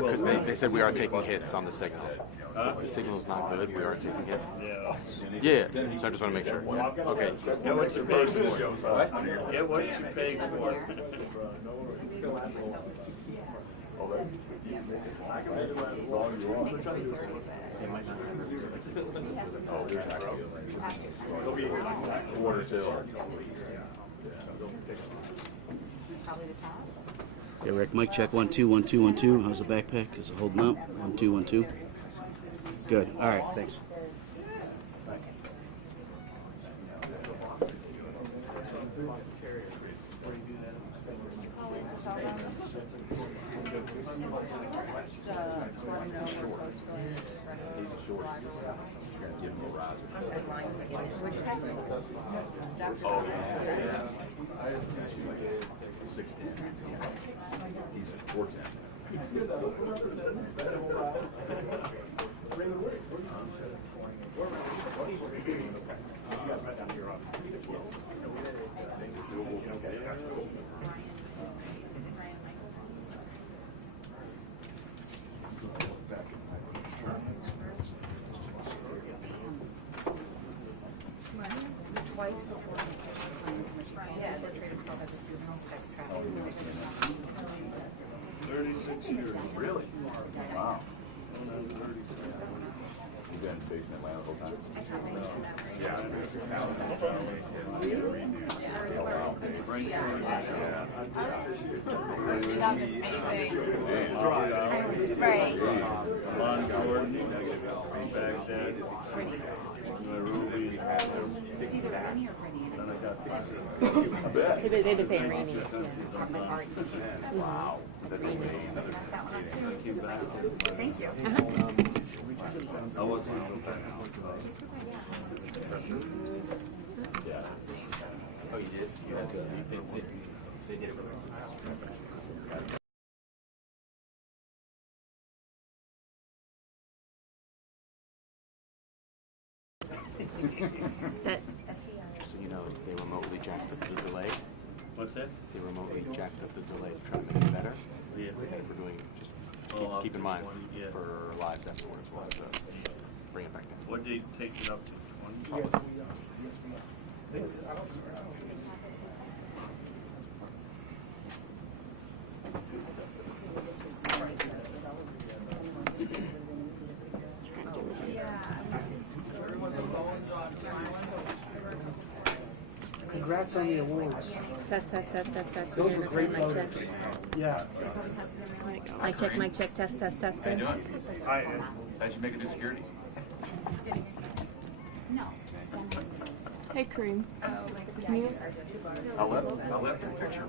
because they said we are taking hits on the signal. So the signal's not good. We are taking hits. Yeah. So I just want to make sure. Yeah. Okay. Get what you pay for. Get what you pay for. Water still. Okay, Rick, mic check 1 2 1 2 1 2. How's the backpack? Is it holding up? 1 2 1 2. Good. All right. Thanks. Twice before he said he portrayed himself as a juvenile sex trafficker. 36 years. Really? Wow. You've been based in Atlanta the whole time? Yeah. Right. Lon Jordan, Baghdad, Ruby. It's either Rennie or Rennie. And I got They would say Rainy. Wow. That's amazing. Pass that one up too. Thank you. I wasn't so bad. Yeah. Oh, you did? You had they did it for So you know, they remotely jacked up the delay. What's that? They remotely jacked up the delay to try to make it better. Yeah. And we're doing just keep in mind for live that's what it's worth. So bring it back down. What did you take it up to? 20? Congrats on the awards. Test. Those were great photos. Yeah. Mic check, test. How you doing? Hi. How'd you make it to security? No. Hey, Kareem. I left your picture.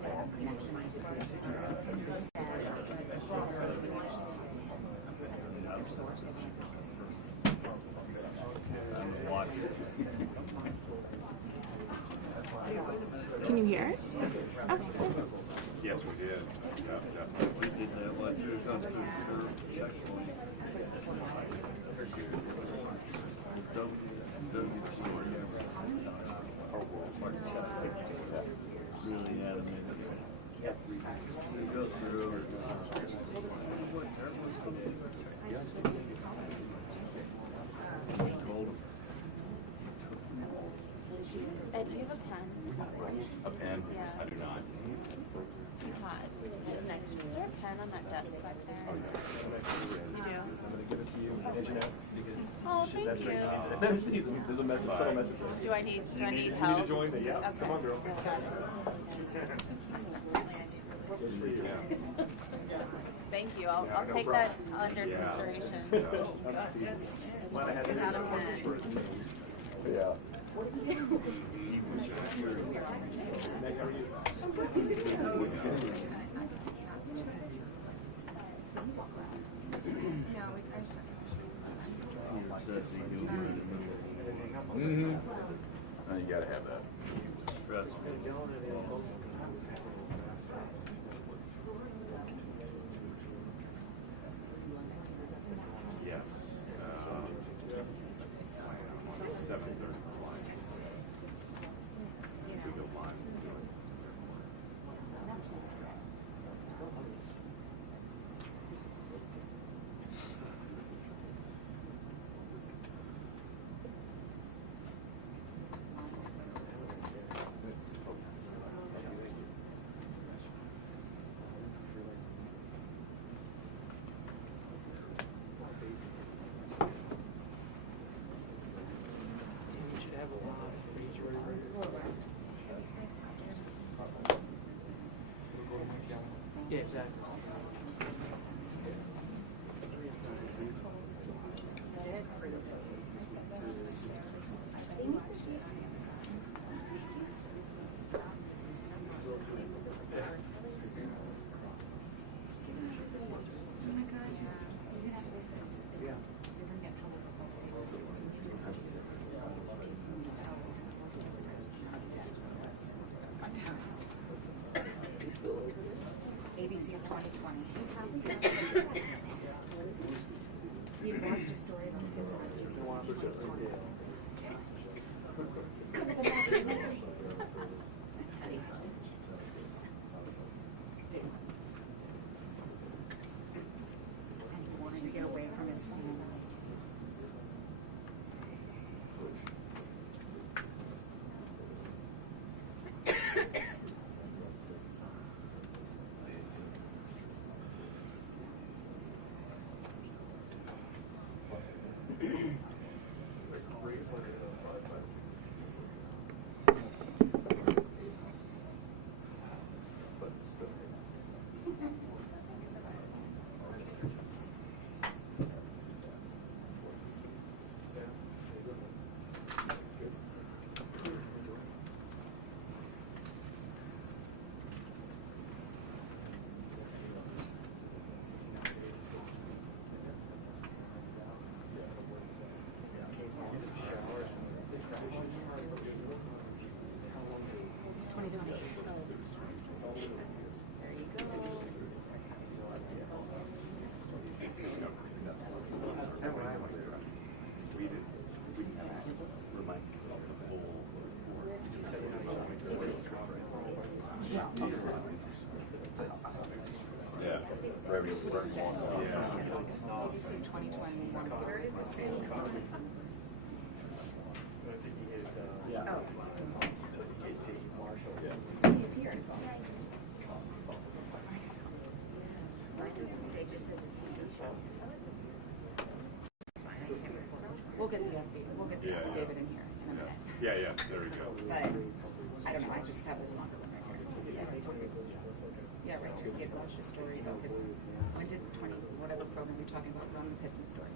Can you hear it? Oh. Yes, we did. We did that one too. It's up to the checkpoint. Really animated. You go through Do you have a pen? A pen? Yeah. I do not. Todd, next. Is there a pen on that desk back there? You do? I'm going to give it to you. Oh, thank you. There's a message, subtle message. Do I need help? You need to join me, yeah. Okay. Come on, girl. Just for you. Thank you. I'll take that under consideration. Glad I had to Out of 10. Yeah. Meg, how are you? Mm-hmm. You gotta have that. Trust me. Yes. 7:30 flight. We go live. Yeah, exactly. ABC is 2020. He watched a story about kids on ABC 2020. And he wanted to get away from his family. There you go. Yeah. Wherever you want. ABC 2020. Where is this family? Yeah. Oh. It just says a TV show. It's fine, I can't report. We'll get the update. We'll get the affidavit in here in a minute. Yeah, there we go. But I don't know. I just have this longer one right here. Yeah, right. He had watched a story about Pitzen. When did whatever program you're talking about, Ron and Pitzen story?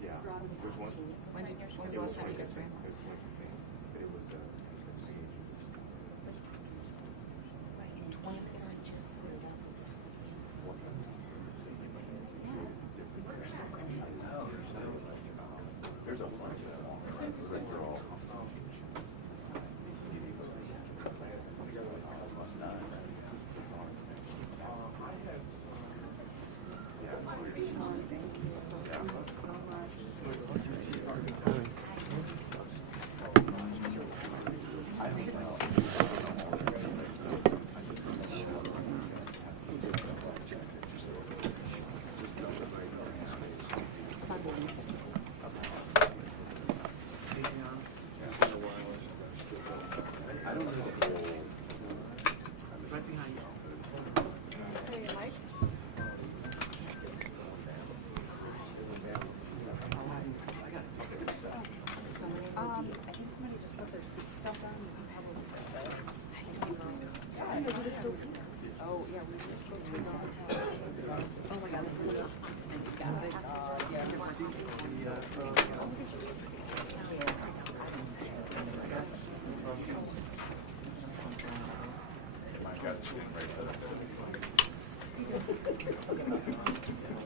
Yeah. Which one? When was the last time you guys ran one? It was In 2013. there's a bunch of them. They're all. I think somebody just put their stuff on and probably. Oh, yeah, we were supposed to be going to hotel. Oh my God.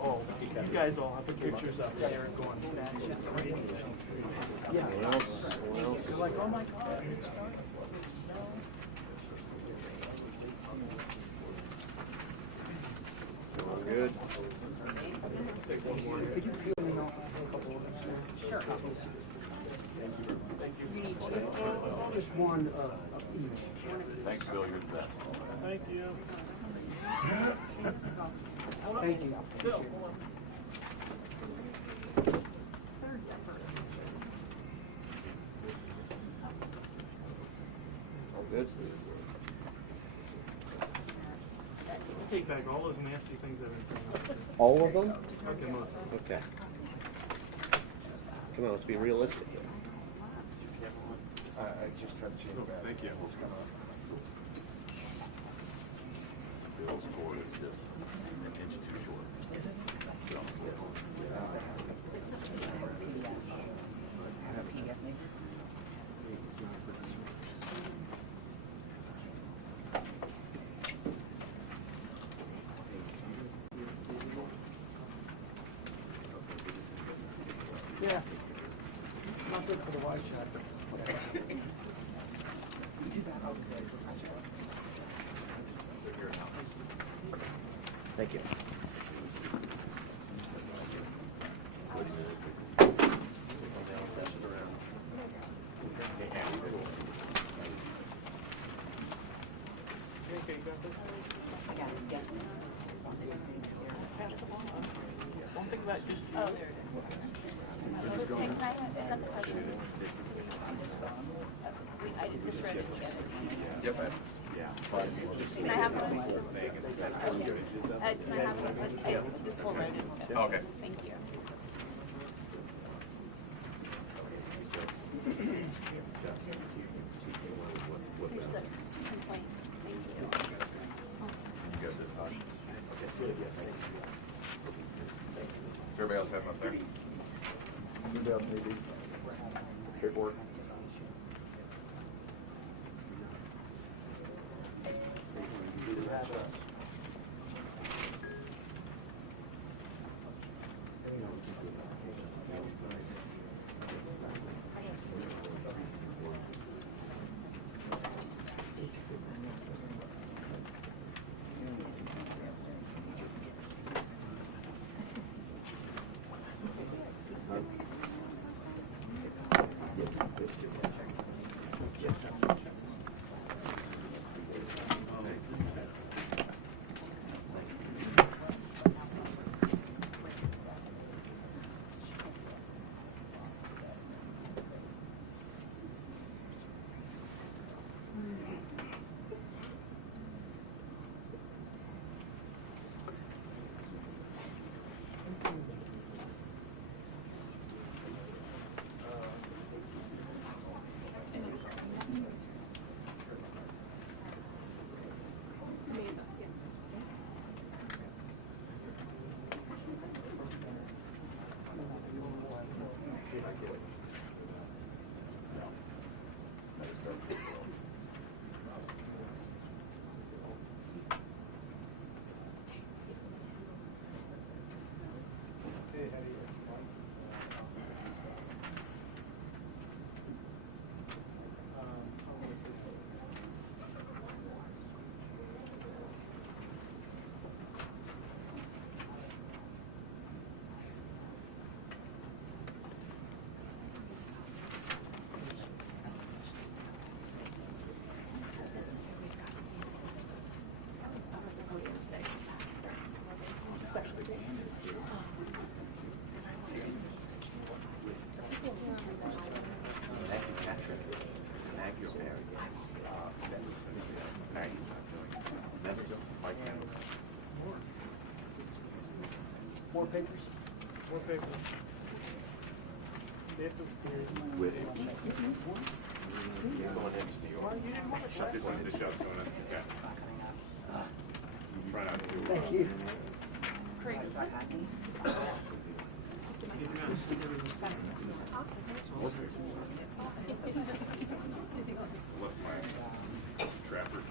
Oh, you guys all have the pictures up there and going back. Yeah. You're like, oh my God. Good. Could you peel me off a couple of them? Sure. Thank you. Just one each. Thanks, Bill. You're the best. Thank you. Thank you. Bill. All good. Take back all those nasty things that have been thrown. All of them? Okay, most. Okay. Come on, let's be realistic. I just had to change that. Thank you. Bill's cord is just an inch too short. So, Yeah. Not good for the wide shot. Thank you. One thing about just. Oh, there it is. Hey, can I have, is that the question? I did this read it together. yep. Can I have one? Okay. Can I have one? This will read it together. Okay. Thank you. Here's the complaints. Thank you. You got this, Todd? Everybody else have up there? Good job, Casey. Paperwork. More papers? More paper. They have to. With it. This shot's going on. Okay. Try not to. Thank you. Left my trapper.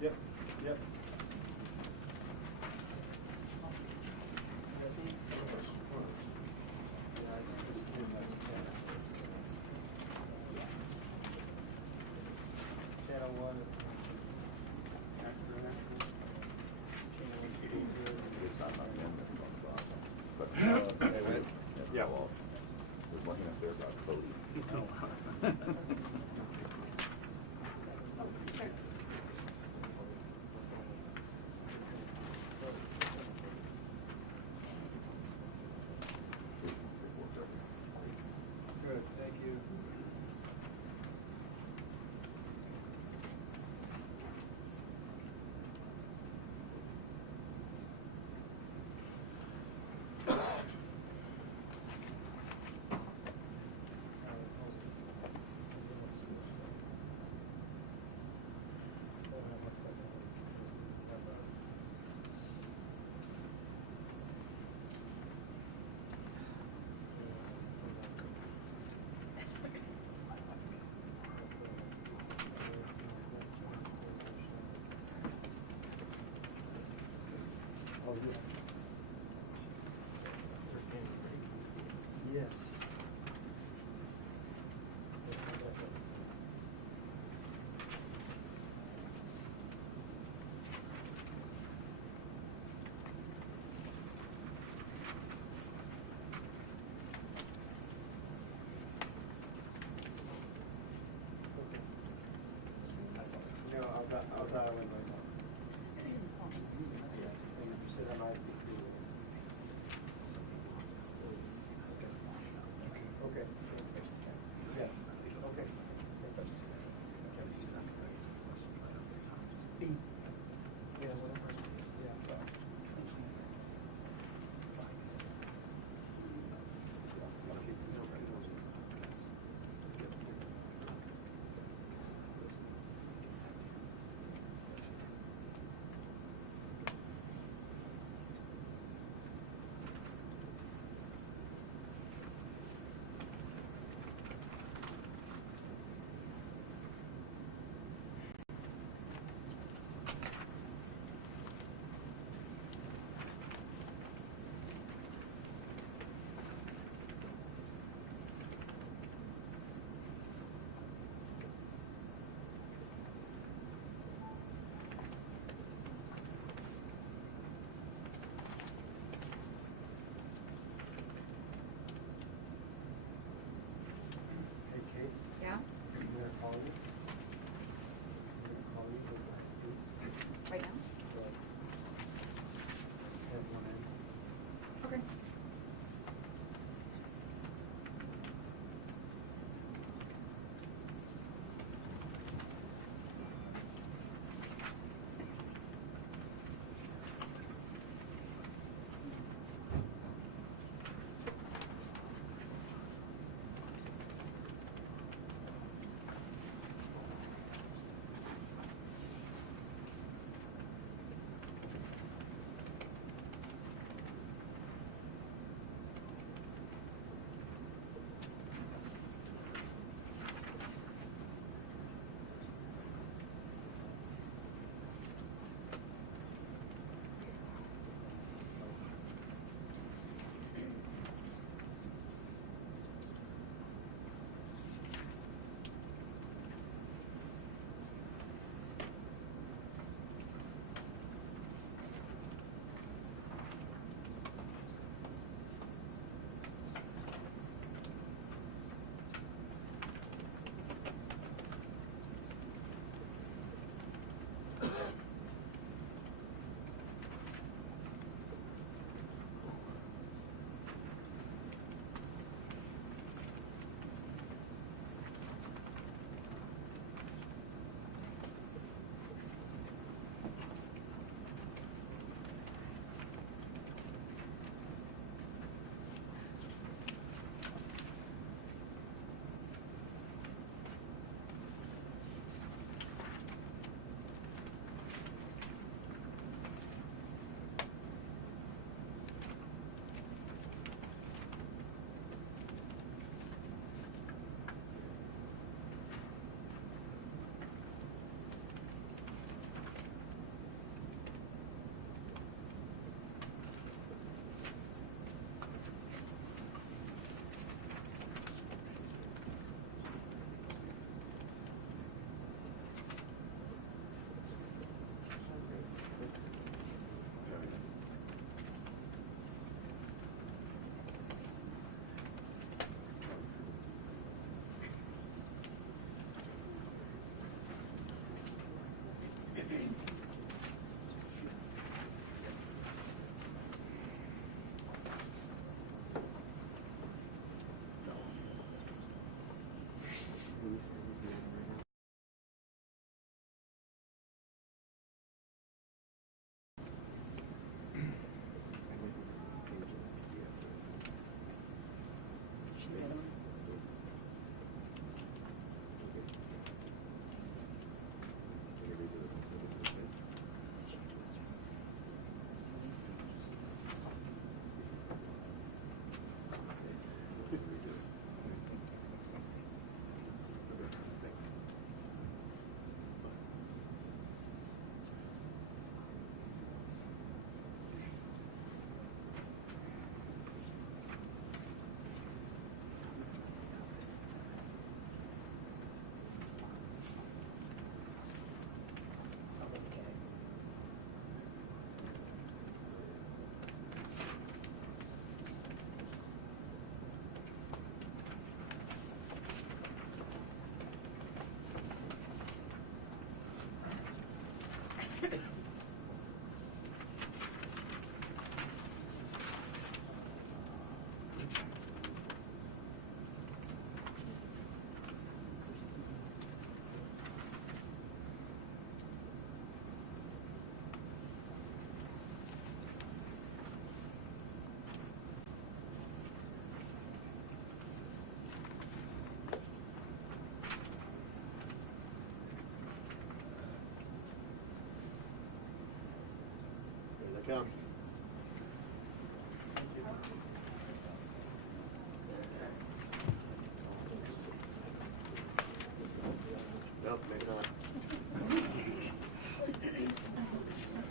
Yep, yep. Channel 1. But, yeah, well, there's one up there about Cody. Good, thank you. Yes. No, I'll dial in right now. Sit on my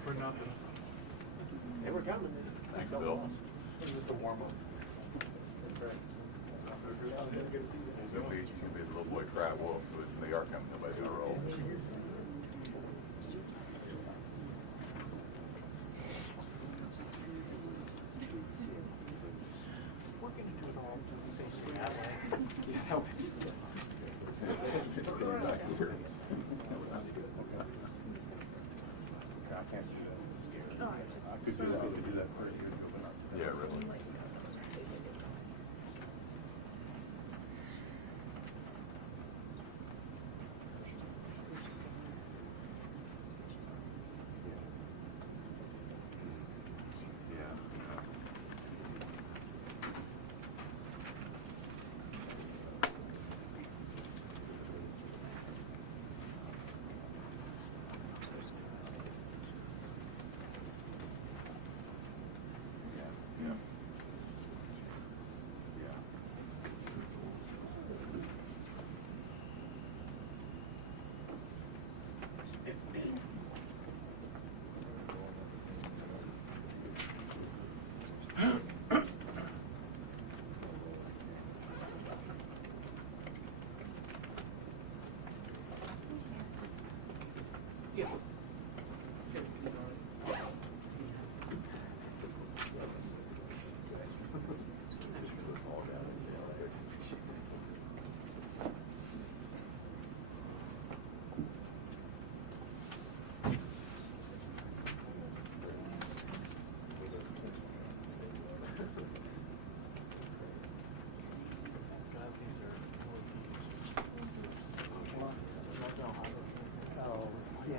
For nothing. They were coming. Thanks, Bill. It was just a warm-up. Assuming he's gonna be the little boy crab wolf with New York coming, nobody's gonna roll. We're gonna do it all facing that way. I can't do that. I could do that 30 years ago, but not. Yeah, really. Oh, yeah.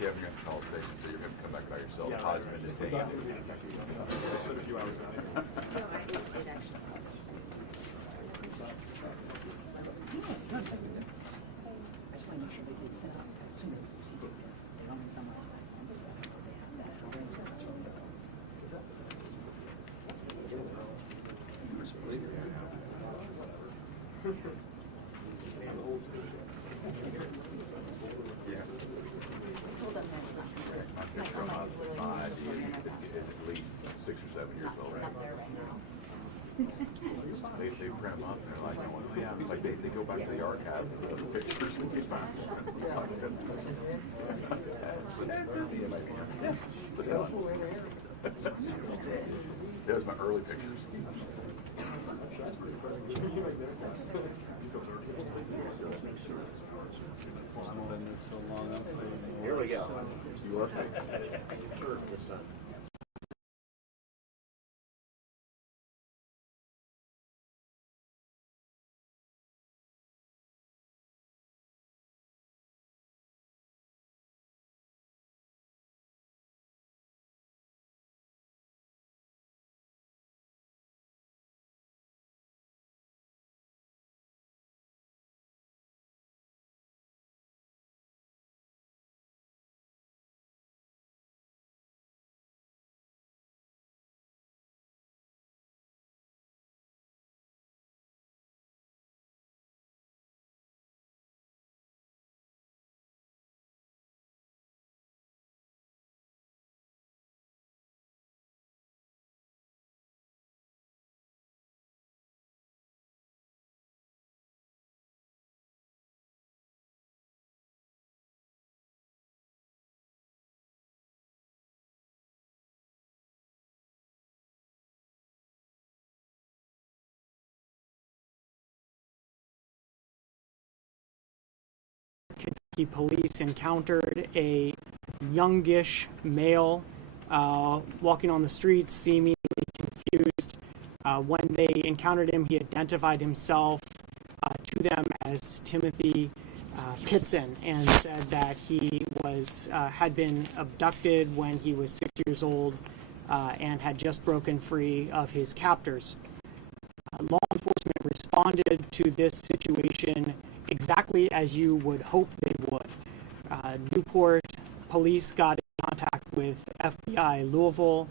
Yeah, we're gonna call station, so you're gonna come back by yourself. Todd's been detained. At least 6 or 7 years old. They print them up and they're like, oh, yeah. Like they go back to the archive of the pictures and we find That was my early pictures. Here we go. You are? Kentucky police encountered a youngish male walking on the streets, seemingly confused. When they encountered him, he identified himself to them as Timothy Pitzen and said that he was had been abducted when he was 6 years old and had just broken free of his captors. Law enforcement responded to this situation exactly as you would hope they would. Newport police got in contact with FBI Louisville,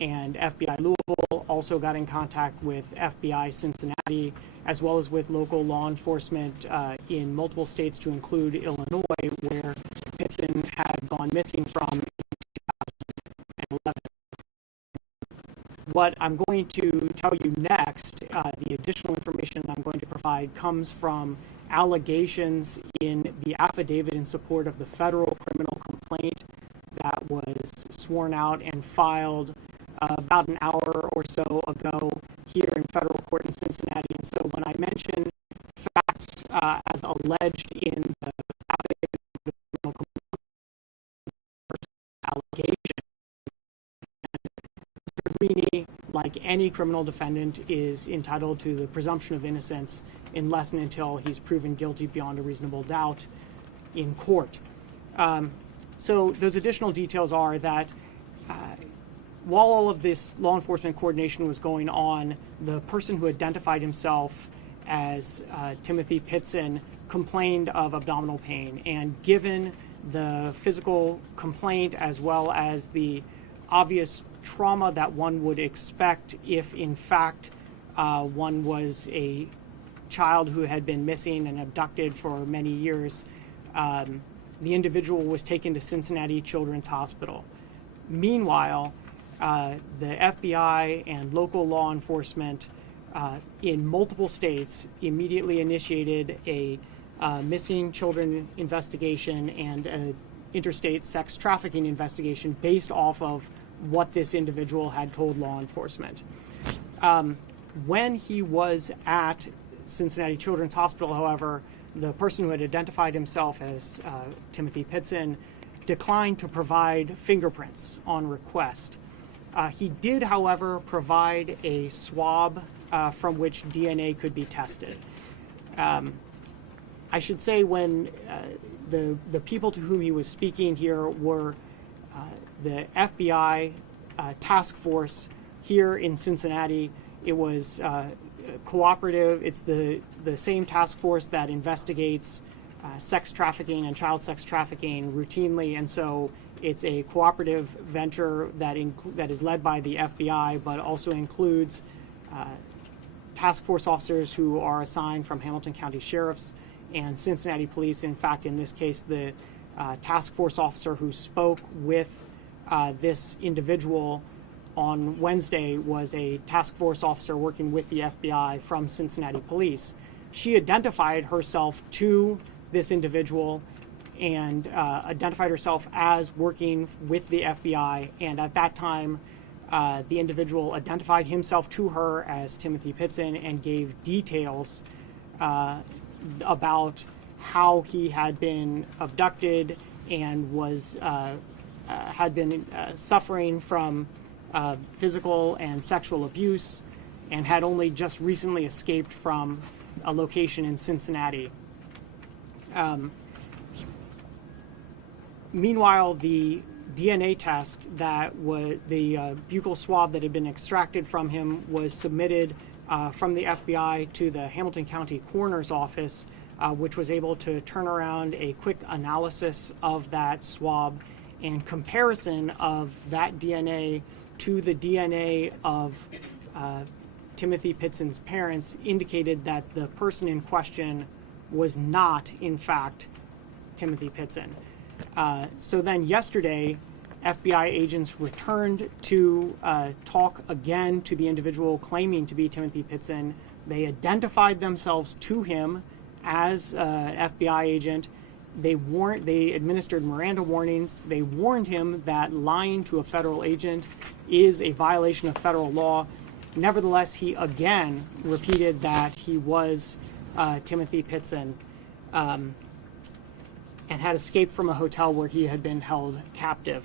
and FBI Louisville also got in contact with FBI Cincinnati, as well as with local law enforcement in multiple states, to include Illinois, where Pitzen had gone missing from in 2011. What I'm going to tell you next, the additional information I'm going to provide, comes from allegations in the affidavit in support of the federal criminal complaint that was sworn out and filed about an hour or so ago here in federal court in Cincinnati. And so when I mention facts as alleged in the affidavit of the criminal complaint allegation, Mr. like any criminal defendant, is entitled to the presumption of innocence unless and until he's proven guilty beyond a reasonable doubt in court. So those additional details are that while all of this law enforcement coordination was going on, the person who identified himself as Timmothy Pitzen complained of abdominal pain. And given the physical complaint as well as the obvious trauma that one would expect if, in fact, one was a child who had been missing and abducted for many years, the individual was taken to Cincinnati Children's Hospital. Meanwhile, the FBI and local law enforcement in multiple states immediately initiated a missing children investigation and an interstate sex trafficking investigation based off of what this individual had told law enforcement. When he was at Cincinnati Children's Hospital, however, the person who had identified himself as Timmothy Pitzen declined to provide fingerprints on request. He did, however, provide a swab from which DNA could be tested. I should say, when the people to whom he was speaking here were the FBI task force here in Cincinnati. It was cooperative. It's the same task force that investigates sex trafficking and child sex trafficking routinely, and so it's a cooperative venture that is led by the FBI, but also includes task force officers who are assigned from Hamilton County Sheriffs and Cincinnati Police. In fact, in this case, the task force officer who spoke with this individual on Wednesday was a task force officer working with the FBI from Cincinnati Police. She identified herself to this individual and identified herself as working with the FBI, and at that time the individual identified himself to her as Timmothy Pitzen and gave details about how he had been abducted and was had been suffering from physical and sexual abuse, and had only just recently escaped from a location in Cincinnati. Meanwhile, the DNA test that was the buccal swab that had been extracted from him was submitted from the FBI to the Hamilton County Coroner's Office, which was able to turn around a quick analysis of that swab, and comparison of that DNA to the DNA of Timmothy Pitzen's parents indicated that the person in question was not, in fact, Timmothy Pitzen. So then yesterday, FBI agents returned to talk again to the individual claiming to be Timmothy Pitzen. They identified themselves to him as an FBI agent. They administered Miranda warnings. They warned him that lying to a federal agent is a violation of federal law. Nevertheless, he again repeated that he was Timmothy Pitzen and had escaped from a hotel where he had been held captive.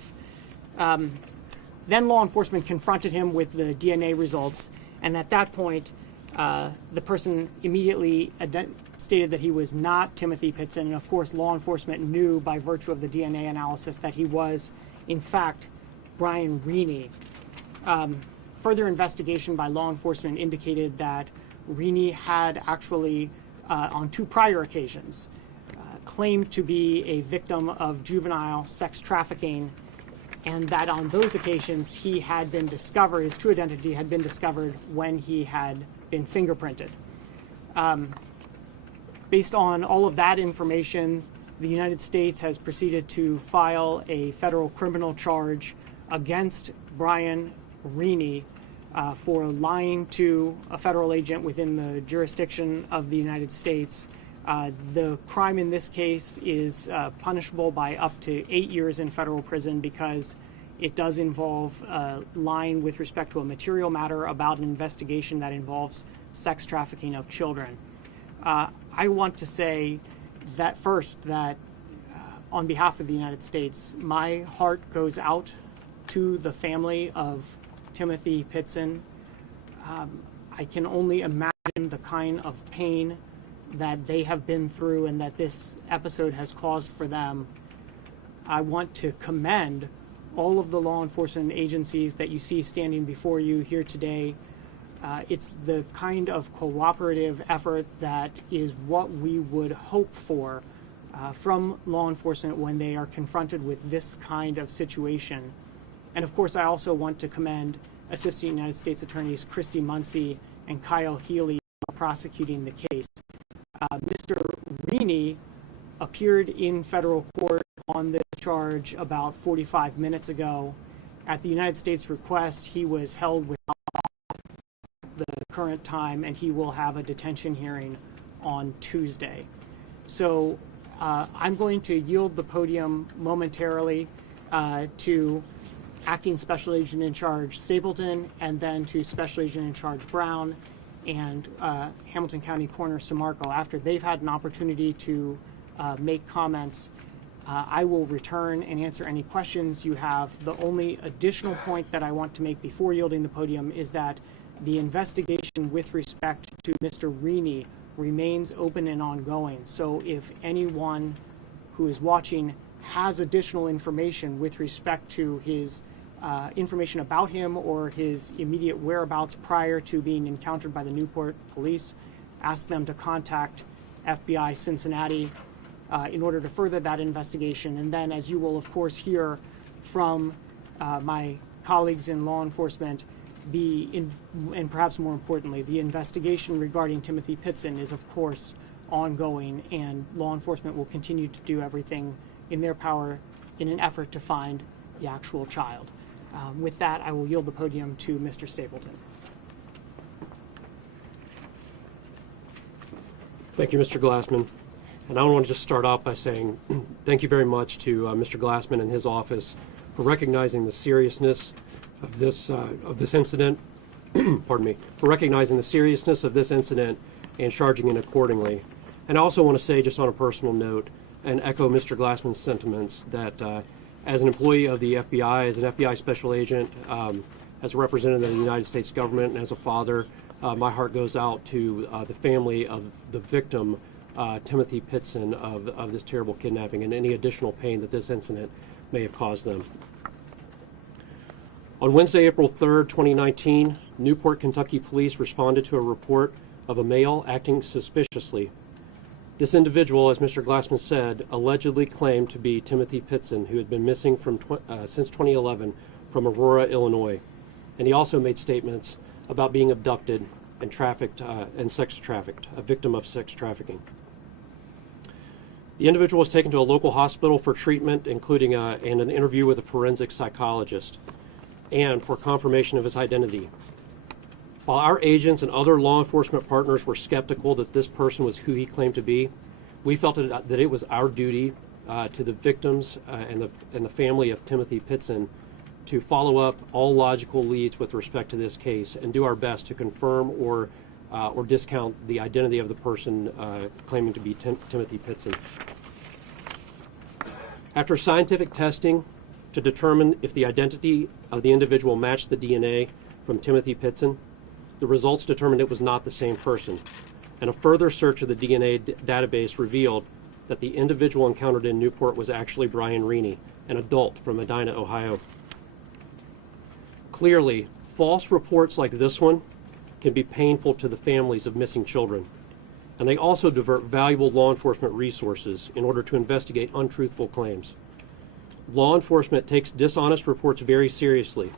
Then law enforcement confronted him with the DNA results, and at that point, The person immediately stated that he was not Timothy Pitzen, and of course law enforcement knew by virtue of the DNA analysis that he was, in fact, Brian Reaney. Further investigation by law enforcement indicated that Reaney had actually, on 2 prior occasions, claimed to be a victim of juvenile sex trafficking, and that on those occasions he had been discovered, his true identity had been discovered when he had been fingerprinted. Based on all of that information, the United States has proceeded to file a federal criminal charge against Brian Reaney for lying to a federal agent within the jurisdiction of the United States. The crime in this case is punishable by up to 8 years in federal prison because it does involve lying with respect to a material matter about an investigation that involves sex trafficking of children. I want to say that first, that on behalf of the United States, my heart goes out to the family of Timothy Pitzen. I can only imagine the kind of pain that they have been through and that this episode has caused for them. I want to commend all of the law enforcement agencies that you see standing before you here today. It's the kind of cooperative effort that is what we would hope for from law enforcement when they are confronted with this kind of situation. And of course, I also want to commend Assistant United States Attorneys Christy Muncy and Kyle Healy for prosecuting the case. Mr. Reaney appeared in federal court on this charge about 45 minutes ago. At the United States request, he was held without the current time, and he will have a detention hearing on Tuesday. So I'm going to yield the podium momentarily to Acting Special Agent in Charge Stapleton, and then to Special Agent in Charge Brown and Hamilton County Coroner Samarco. After they've had an opportunity to make comments, I will return and answer any questions you have. The only additional point that I want to make before yielding the podium is that the investigation with respect to Mr. Reaney remains open and ongoing. So if anyone who is watching has additional information with respect to his information about him or his immediate whereabouts prior to being encountered by the Newport police, ask them to contact FBI Cincinnati in order to further that investigation. And then, as you will of course hear from my colleagues in law enforcement, and perhaps more importantly, the investigation regarding Timothy Pitzen is of course ongoing, and law enforcement will continue to do everything in their power in an effort to find the actual child. With that, I will yield the podium to Mr. Stapleton. Thank you, Mr. Glassman. And I want to just start off by saying thank you very much to Mr. Glassman and his office for recognizing the seriousness of this incident. Pardon me, for recognizing the seriousness of this incident and charging it accordingly. And I also want to say, just on a personal note, and echo Mr. Glassman's sentiments, that as an employee of the FBI, as an FBI special agent, as a representative of the United States government, and as a father, my heart goes out to the family of the victim, Timothy Pitzen, of this terrible kidnapping, and any additional pain that this incident may have caused them. On Wednesday, April 3rd, 2019, Newport, Kentucky police responded to a report of a male acting suspiciously. This individual, as Mr. Glassman said, allegedly claimed to be Timothy Pitzen, who had been missing since 2011 from Aurora, Illinois. And he also made statements about being abducted and trafficked and sex trafficked, a victim of sex trafficking. The individual was taken to a local hospital for treatment, including and an interview with a forensic psychologist, and for confirmation of his identity. While our agents and other law enforcement partners were skeptical that this person was who he claimed to be, we felt that it was our duty to the victims and the family of Timothy Pitzen to follow up all logical leads with respect to this case and do our best to confirm or discount the identity of the person claiming to be Timothy Pitzen. After scientific testing to determine if the identity of the individual matched the DNA from Timothy Pitzen, The results determined it was not the same person, and a further search of the DNA database revealed that the individual encountered in Newport was actually Brian Reaney, an adult from Medina, Ohio. Clearly, false reports like this one can be painful to the families of missing children, and they also divert valuable law enforcement resources in order to investigate untruthful claims. Law enforcement takes dishonest reports very seriously,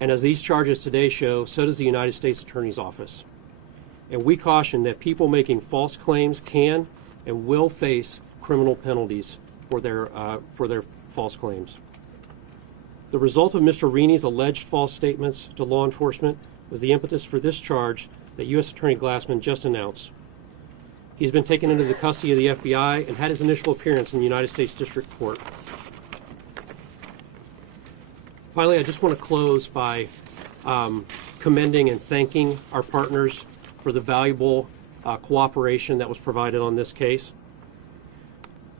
and as these charges today show, so does the United States Attorney's Office. And we caution that people making false claims can and will face criminal penalties for their false claims. The result of Mr. Reaney's alleged false statements to law enforcement was the impetus for this charge that U.S. Attorney Glassman just announced. He's been taken into the custody of the FBI and had his initial appearance in the United States District Court. Finally, I just want to close by commending and thanking our partners for the valuable cooperation that was provided on this case.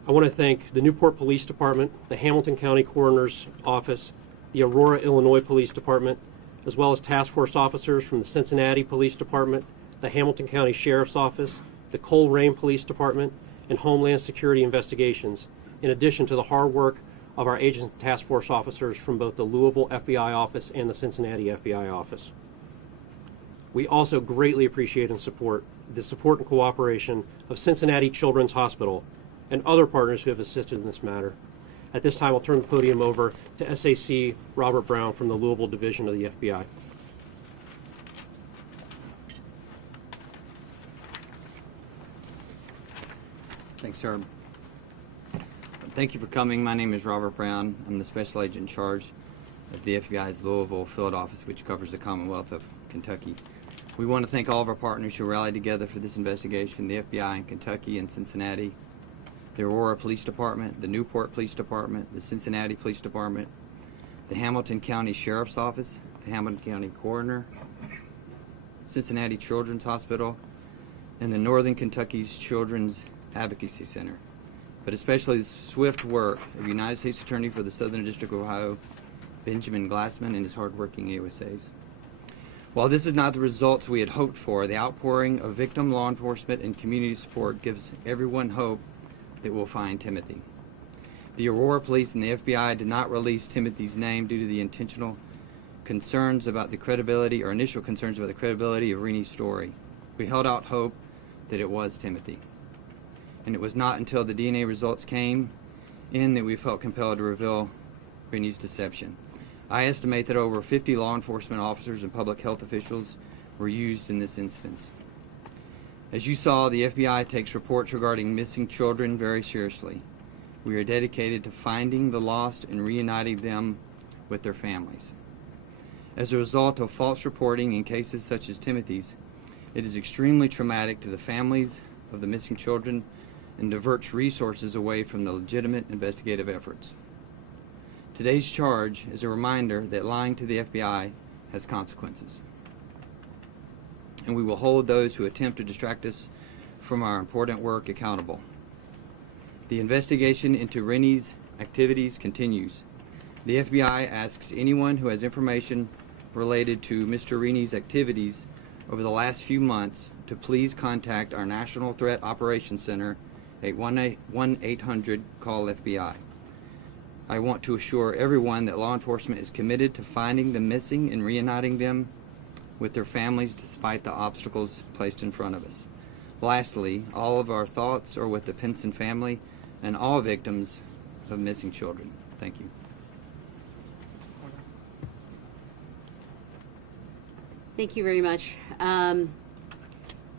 I want to thank the Newport Police Department, the Hamilton County Coroner's Office, the Aurora, Illinois Police Department, as well as task force officers from the Cincinnati Police Department, the Hamilton County Sheriff's Office, the Colerain Police Department, and Homeland Security Investigations, in addition to the hard work of our agent and task force officers from both the Louisville FBI office and the Cincinnati FBI office. We also greatly appreciate and support the support and cooperation of Cincinnati Children's Hospital and other partners who have assisted in this matter. At this time, I'll turn the podium over to SAC Robert Brown from the Louisville Division of the FBI. Thanks, sir. Thank you for coming. My name is Robert Brown. I'm the special agent in charge of the FBI's Louisville field office, which covers the Commonwealth of Kentucky. We want to thank all of our partners who rallied together for this investigation, the FBI in Kentucky and Cincinnati, the Aurora Police Department, the Newport Police Department, the Cincinnati Police Department, the Hamilton County Sheriff's Office, the Hamilton County Coroner, Cincinnati Children's Hospital, and the Northern Kentucky's Children's Advocacy Center, but especially the swift work of United States Attorney for the Southern District of Ohio, Benjamin Glassman, and his hardworking AUSAs. While this is not the results we had hoped for, the outpouring of victim law enforcement and community support gives everyone hope that we'll find Timothy. The Aurora Police and the FBI did not release Timothy's name due to the initial concerns about the credibility of Reaney's story. We held out hope that it was Timothy. And it was not until the DNA results came in that we felt compelled to reveal Reaney's deception. I estimate that over 50 law enforcement officers and public health officials were used in this instance. As you saw, the FBI takes reports regarding missing children very seriously. We are dedicated to finding the lost and reuniting them with their families. As a result of false reporting in cases such as Timothy's, it is extremely traumatic to the families of the missing children and diverts resources away from the legitimate investigative efforts. Today's charge is a reminder that lying to the FBI has consequences, and we will hold those who attempt to distract us from our important work accountable. The investigation into Reaney's activities continues. The FBI asks anyone who has information related to Mr. Reaney's activities over the last few months to please contact our National Threat Operations Center at 1-800-CALL-FBI. I want to assure everyone that law enforcement is committed to finding the missing and reuniting them with their families despite the obstacles placed in front of us. Lastly, all of our thoughts are with the Pitzen family and all victims of missing children. Thank you. Thank you very much. Want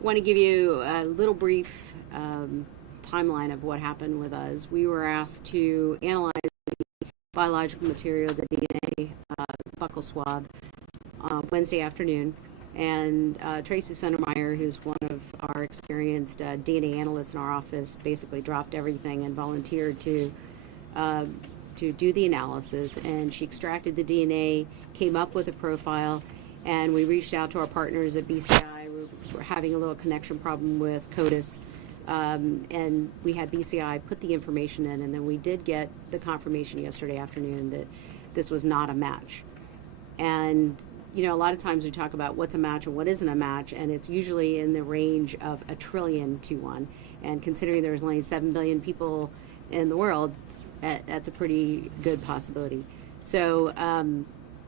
to give you a little brief timeline of what happened with us. We were asked to analyze the biological material, the DNA buccal swab, Wednesday afternoon, and Tracy Sundermeyer, who's one of our experienced DNA analysts in our office, basically dropped everything and volunteered to do the analysis, and she extracted the DNA, came up with a profile, and we reached out to our partners at BCI. We're having a little connection problem with CODIS, and we had BCI put the information in, and then we did get the confirmation yesterday afternoon that this was not a match. And you know, a lot of times we talk about what's a match and what isn't a match, and it's usually in the range of 1 trillion to 1. And considering there's only 7 billion people in the world, that's a pretty good possibility. So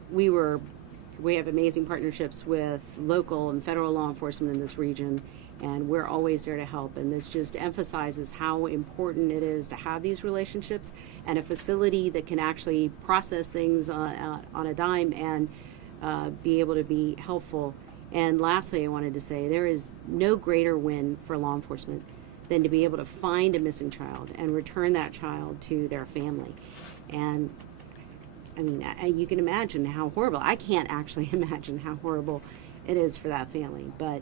we have amazing partnerships with local and federal law enforcement in this region, and we're always there to help. And this just emphasizes how important it is to have these relationships and a facility that can actually process things on a dime and be able to be helpful. And lastly, I wanted to say there is no greater win for law enforcement than to be able to find a missing child and return that child to their family. And I mean, you can imagine how horrible. I can't actually imagine how horrible it is for that family. But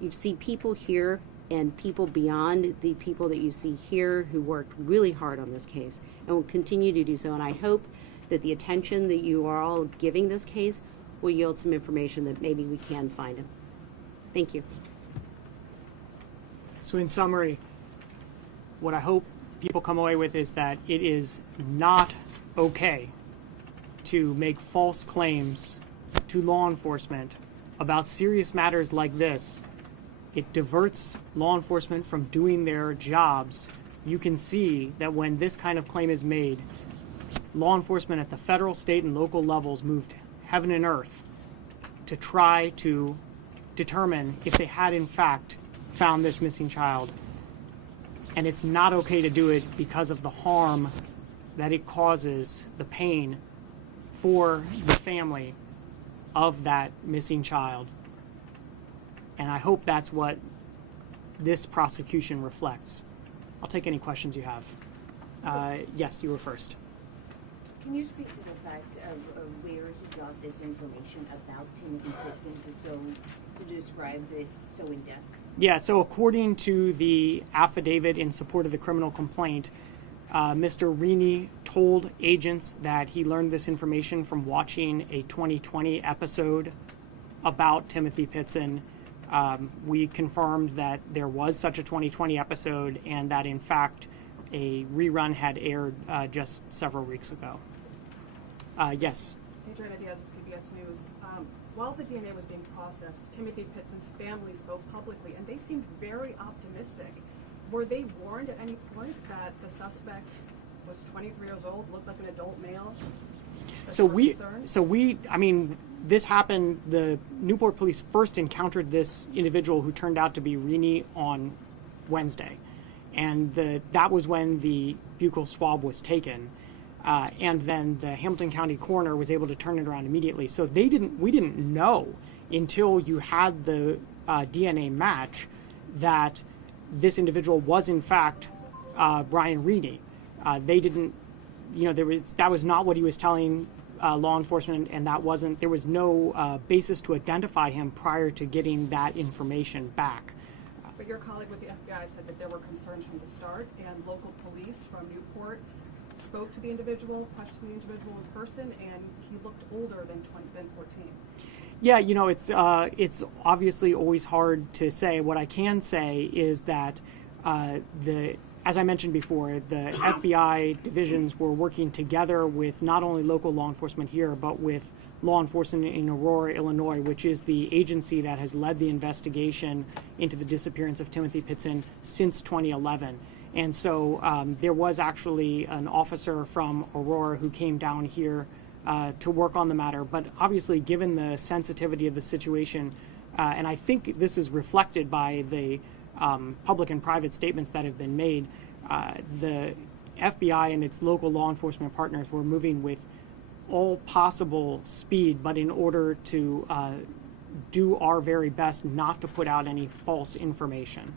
you see people here and people beyond the people that you see here who worked really hard on this case and will continue to do so. And I hope that the attention that you are all giving this case will yield some information that maybe we can find him. Thank you. So in summary, what I hope people come away with is that it is not okay to make false claims to law enforcement about serious matters like this. It diverts law enforcement from doing their jobs. You can see that when this kind of claim is made, law enforcement at the federal, state, and local levels moved heaven and earth to try to determine if they had in fact found this missing child. And it's not okay to do it because of the harm that it causes, the pain for the family of that missing child. And I hope that's what this prosecution reflects. I'll take any questions you have. Yes, you were first. Can you speak to the fact of where he got this information about Timmothy Pitzen to describe it so in depth? Yeah, so according to the affidavit in support of the criminal complaint, Mr. Rini told agents that he learned this information from watching a 2020 episode about Timmothy Pitzen. We confirmed that there was such a 2020 episode and that, in fact, a rerun had aired just several weeks ago. Yes? Adriana Diaz with CBS News. While the DNA was being processed, Timmothy Pitzen's family spoke publicly, and they seemed very optimistic. Were they warned at any point that the suspect was 23 years old, looked like an adult male? I mean, this happened, the Newport police first encountered this individual who turned out to be Rini on Wednesday. And that was when the buccal swab was taken. And then the Hamilton County coroner was able to turn it around immediately. So we didn't know until you had the DNA match that this individual was in fact Brian Rini. They didn't, that was not what he was telling law enforcement, and there was no basis to identify him prior to getting that information back. But your colleague with the FBI said that there were concerns from the start, and local police from Newport spoke to the individual, questioned the individual in person, and he looked older than 14. Yeah, it's obviously always hard to say. What I can say is that as I mentioned before, the FBI divisions were working together with not only local law enforcement here, but with law enforcement in Aurora, Illinois, which is the agency that has led the investigation into the disappearance of Timmothy Pitzen since 2011. And so there was actually an officer from Aurora who came down here to work on the matter. But obviously, given the sensitivity of the situation, and I think this is reflected by the public and private statements that have been made, the FBI and its local law enforcement partners were moving with all possible speed, but in order to do our very best not to put out any false information.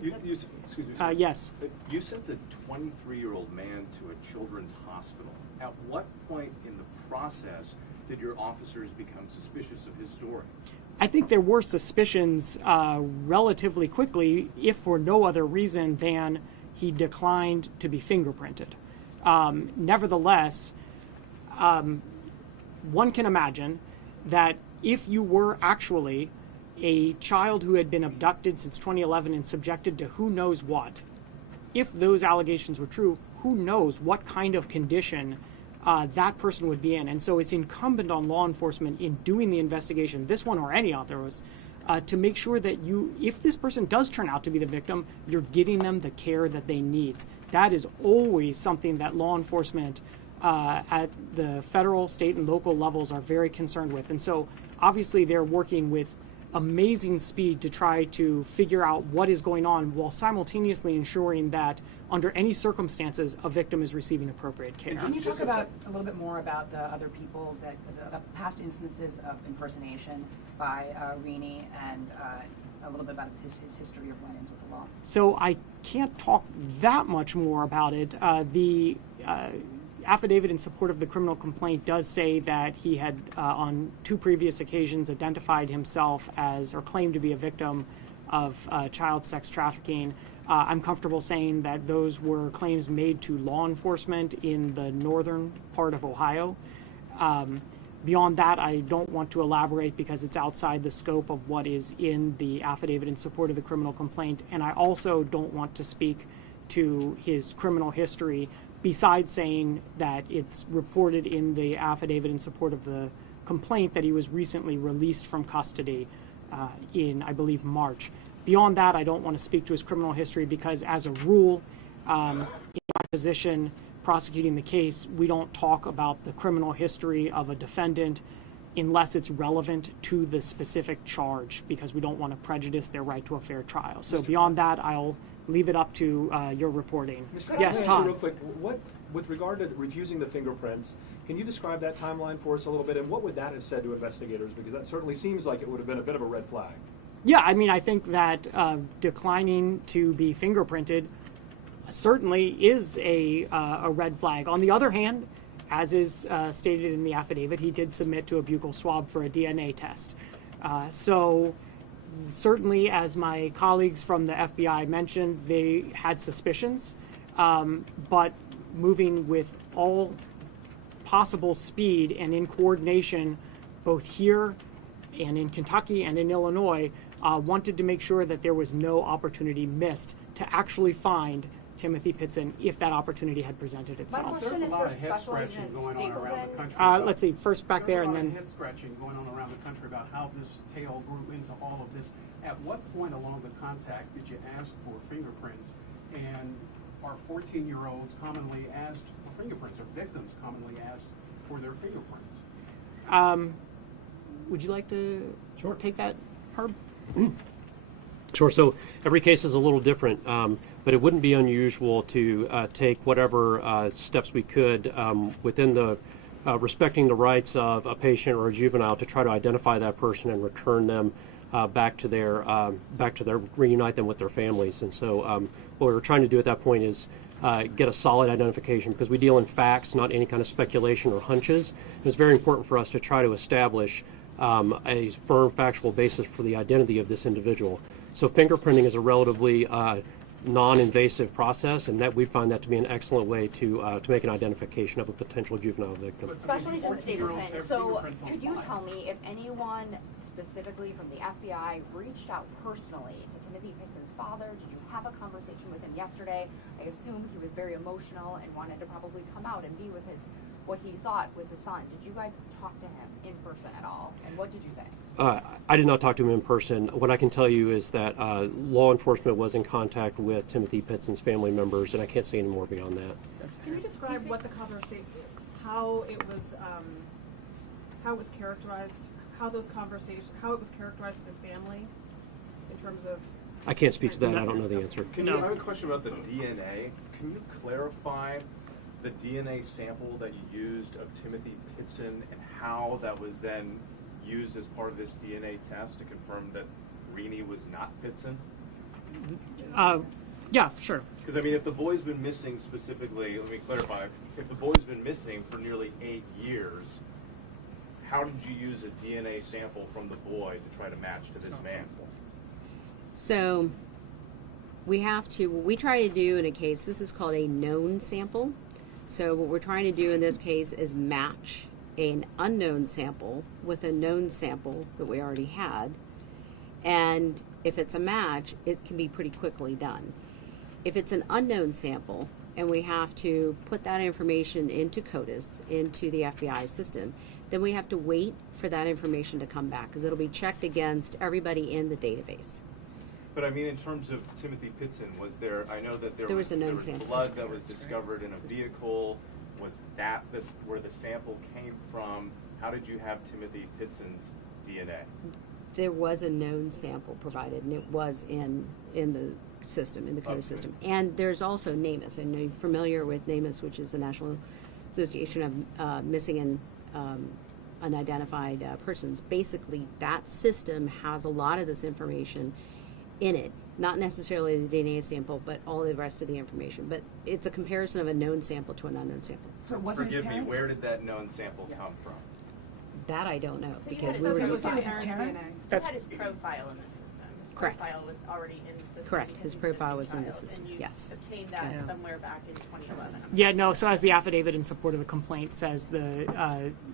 Excuse me, sir. Yes. You sent a 23-year-old man to a children's hospital. At what point in the process did your officers become suspicious of his story? I think there were suspicions relatively quickly, if for no other reason than he declined to be fingerprinted. Nevertheless, one can imagine that if you were actually a child who had been abducted since 2011 and subjected to who knows what, if those allegations were true, who knows what kind of condition that person would be in. And so it's incumbent on law enforcement in doing the investigation, this one or any others, to make sure that if this person does turn out to be the victim, you're getting them the care that they need. That is always something that law enforcement at the federal, state, and local levels are very concerned with. And so obviously they're working with amazing speed to try to figure out what is going on while simultaneously ensuring that under any circumstances a victim is receiving appropriate care. Can you talk about a little bit more about the other people, that the past instances of impersonation by Rini, and a little bit about his history of run-ins with the law? So I can't talk that much more about it. The affidavit in support of the criminal complaint does say that he had on 2 previous occasions identified himself as, or claimed to be, a victim of child sex trafficking. I'm comfortable saying that those were claims made to law enforcement in the northern part of Ohio. Beyond that, I don't want to elaborate because it's outside the scope of what is in the affidavit in support of the criminal complaint. And I also don't want to speak to his criminal history, besides saying that it's reported in the affidavit in support of the complaint that he was recently released from custody in, I believe, March. Beyond that, I don't want to speak to his criminal history because, as a rule, in my position prosecuting the case, we don't talk about the criminal history of a defendant unless it's relevant to the specific charge, because we don't want to prejudice their right to a fair trial. So beyond that, I'll leave it up to your reporting. Yes, Todd. Real quick, with regard to refusing the fingerprints, can you describe that timeline for us a little bit, and what would that have said to investigators? Because that certainly seems like it would have been a bit of a red flag. Yeah, I mean, I think that declining to be fingerprinted certainly is a red flag. On the other hand, as is stated in the affidavit, he did submit to a buccal swab for a DNA test. So certainly, as my colleagues from the FBI mentioned, they had suspicions, but moving with all possible speed and in coordination, both here and in Kentucky and in Illinois, wanted to make sure that there was no opportunity missed to actually find Timmothy Pitzen if that opportunity had presented itself. There's a lot of head scratching going on around the country. Let's see, first back there and then... There's a lot of head scratching going on around the country about how this tale grew into all of this. At what point along the contact did you ask for fingerprints? And are 14-year-olds commonly asked for fingerprints, or victims commonly asked for their fingerprints? Would you like to take that, Herb? Sure. So every case is a little different, but it wouldn't be unusual to take whatever steps we could within the respecting the rights of a patient or a juvenile to try to identify that person and return them back to their reunite them with their families. And so what we were trying to do at that point is get a solid identification, because we deal in facts, not any kind of speculation or hunches. It's very important for us to try to establish a firm factual basis for the identity of this individual. So fingerprinting is a relatively non-invasive process, and that we find that to be an excellent way to make an identification of a potential juvenile victim. Special Agent Stapleton, so could you tell me if anyone specifically from the FBI reached out personally to Timothy Pitzen's father? Did you have a conversation with him yesterday? I assume he was very emotional and wanted to probably come out and be with what he thought was his son. Did you guys talk to him in person at all? And what did you say? I did not talk to him in person. What I can tell you is that law enforcement was in contact with Timothy Pitzen's family members, and I can't say any more beyond that. Can you describe what the conversation, how it was characterized, how it was characterized to the family in terms of? I can't speak to that. I don't know the answer. I have a question about the DNA. Can you clarify the DNA sample that you used of Timothy Pitzen and how that was then used as part of this DNA test to confirm that Rini was not Pitzen? Yeah, sure. Because, I mean, if the boy's been missing specifically, let me clarify, if the boy's been missing for nearly 8 years, how did you use a DNA sample from the boy to try to match to this man? So what we try to do in a case, this is called a known sample. So what we're trying to do in this case is match an unknown sample with a known sample that we already had. And if it's a match, it can be pretty quickly done. If it's an unknown sample and we have to put that information into CODIS, into the FBI system, then we have to wait for that information to come back because it'll be checked against everybody in the database. But I mean, in terms of Timothy Pitzen, was there? I know that there was a known sample. blood that was discovered in a vehicle. Was that where the sample came from? How did you have Timothy Pitzen's DNA? There was a known sample provided, and it was in the system, in the CODIS system. And there's also NamUs. I know you're familiar with NamUs, which is the National Association of Missing and Unidentified Persons. Basically, that system has a lot of this information in it. Not necessarily the DNA sample, but all the rest of the information. But it's a comparison of a known sample to an unknown sample. So it wasn't Forgive his me, parents? where did that known sample come from? That I don't know, So because you we had were his just... parents' parents? He had his profile in the system. His Correct. profile was already in the system. Correct. because His he's profile a was in the child, system. And you Yes. obtained that Yeah. somewhere back in 2011. Yeah, no, so as the affidavit in support of the complaint says,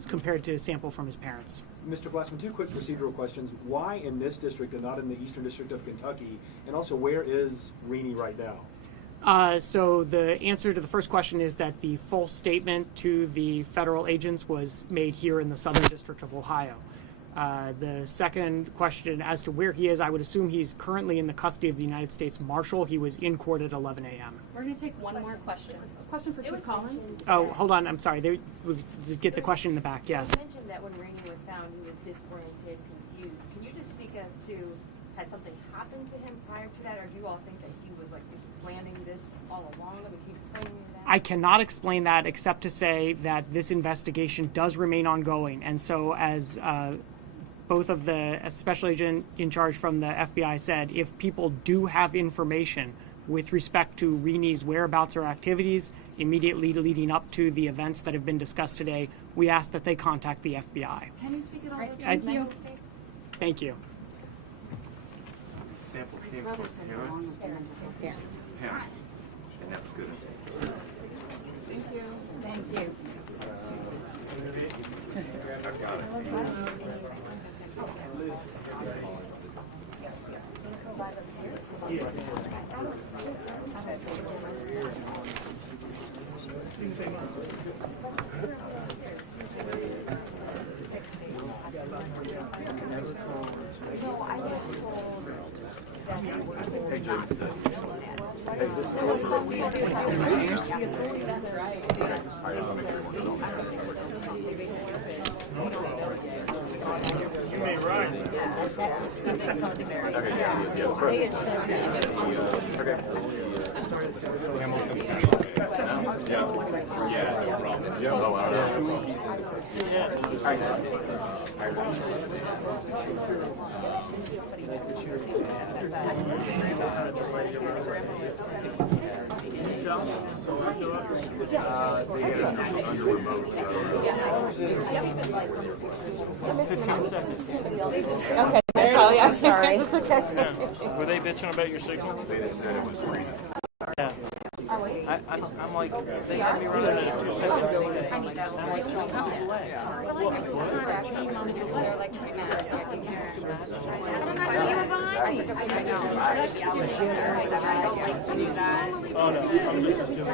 compared to a sample from his parents. Mr. Glassman, two quick procedural questions. Why in this district and not in the Eastern District of Kentucky? And also, where is Rini right now? So the answer to the first question is that the full statement to the federal agents was made here in the Southern District of Ohio. The second question as to where he is, I would assume he's currently in the custody of the United States Marshal. He was in court at 11 a.m. We're going to take one more question. A question for Chief Collins. Oh, hold on, I'm sorry. We'll get the question in the back, yeah. You mentioned that when Rainey was found, he was disoriented, confused. Can you just speak as to, had something happened to him prior to that, or do you all think that he was like just planning this all along? Can you explain that? I cannot explain that except to say that this investigation does remain ongoing. And so as both of the special agent in charge from the FBI said, if people do have information with respect to Rini's whereabouts or activities immediately leading up to the events that have been discussed today, we ask that they contact the FBI. Can you speak at all Right. to his mental state? Thank you. Sample His came brother from said along parents. with the mental health. Parents. And that was good. Thank you. Thank you. I got it. Okay, sorry, I'm sorry. It's okay. Were they bitching about your signal? They just said it was green. Yeah. I'm like, they had me running at 2 seconds. I'm like, don't come away. I took a picture. Oh, no. I'm just doing